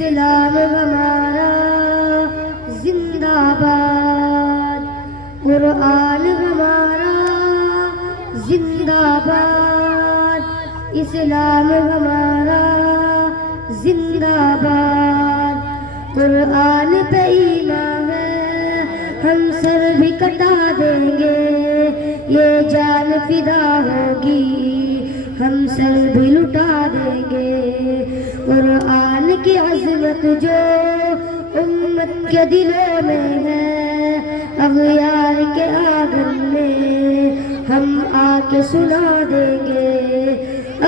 اسلام ہمارا زندہ باد، قرآن ہمارا زندہ باد، اسلام ہمارا زندہ باد، قرآن پہ ایمان ہے ہم سر بھی کٹا دیں گے، یہ جان فدا ہوگی ہم سر بھی لٹا دیں گے، قرآن کی عظمت جو امت کے دلوں میں ہے، اغیار کے آنگن میں ہم آ کے سنا دیں گے،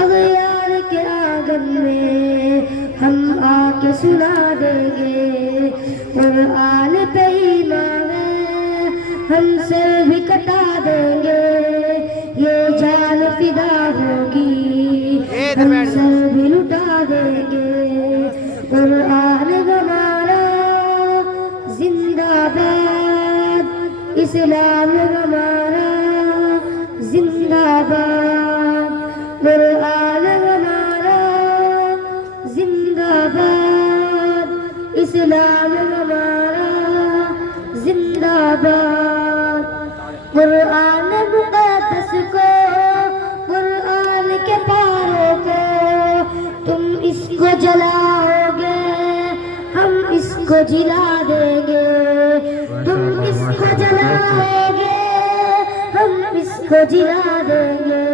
اغیار کے آنگن میں ہم آ کے سنا دیں گے، قرآن پہ ایمان ہے ہم سر بھی کٹا دیں گے، یہ جان فدا ہوگی ہم سر بھی لٹا دیں گے، قرآن ہمارا زندہ باد، اسلام ہمارا زندہ باد، قرآن ہمارا زندہ باد، اسلام ہمارا زندہ باد، قرآن مقدس کو، قرآن کے پاروں کو تم اس کو جلاؤ گے ہم اس کو جلا دیں گے، تم اس کو جلاؤ گے ہم اس کو جلا دیں گے،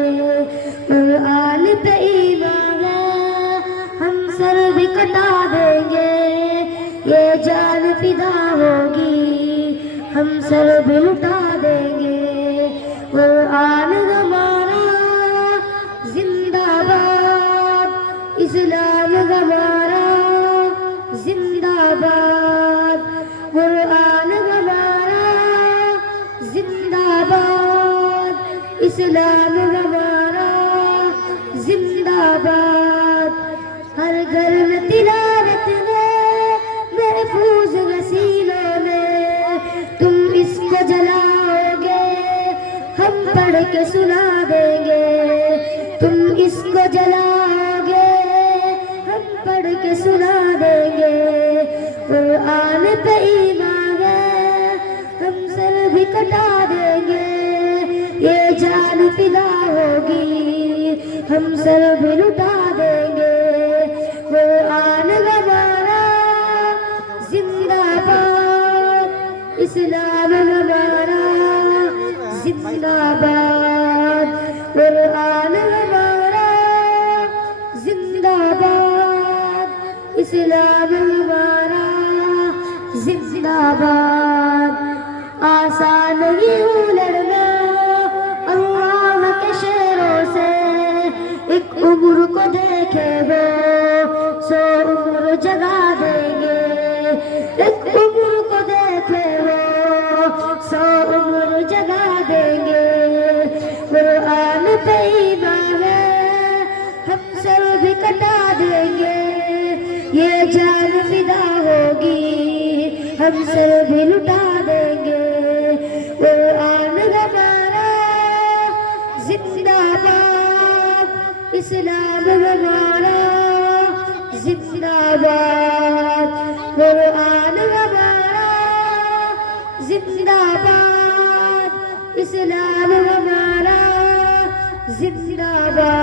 قرآن پہ ایمان ہے ہم سر بھی کٹا دیں گے، یہ جان فدا ہوگی ہم سر بھی لٹا دیں گے، قرآن ہمارا زندہ باد، اسلام ہمارا زندہ باد، قرآن ہمارا زندہ باد، اسلام ہمارا زندہ باد، ہر گھر میں تلاوت ہے محفوظ وسیلوں میں، تم اس کو جلاؤ گے ہم پڑھ کے سنا دیں گے، تم اس کو جلاؤ گے ہم پڑھ کے سنا دیں گے، قرآن پہ ایمان ہے ہم سر بھی کٹا دیں گے، یہ جان فدا ہوگی ہم سر بھی لٹا دیں گے، قرآن ہمارا زندہ باد، اسلام ہمارا زندہ باد، قرآن ہمارا زندہ باد، اسلام ہمارا زندہ باد، آسان نہیں لڑنا اللہ کے شیروں سے، ایک عمر کو دیکھے وہ 100 عمر جگا دیں گے، ایک عمر کو دیکھے وہ 100 عمر جگا دیں گے، قرآن پہ ایمان ہے ہم سر بھی کٹا دیں گے، یہ جان فدا ہوگی ہم سر بھی لٹا دیں گے، قرآن ہمارا زندہ باد، اسلام ہمارا زندہ باد، قرآن ہمارا زندہ باد، اسلام ہمارا زندہ باد۔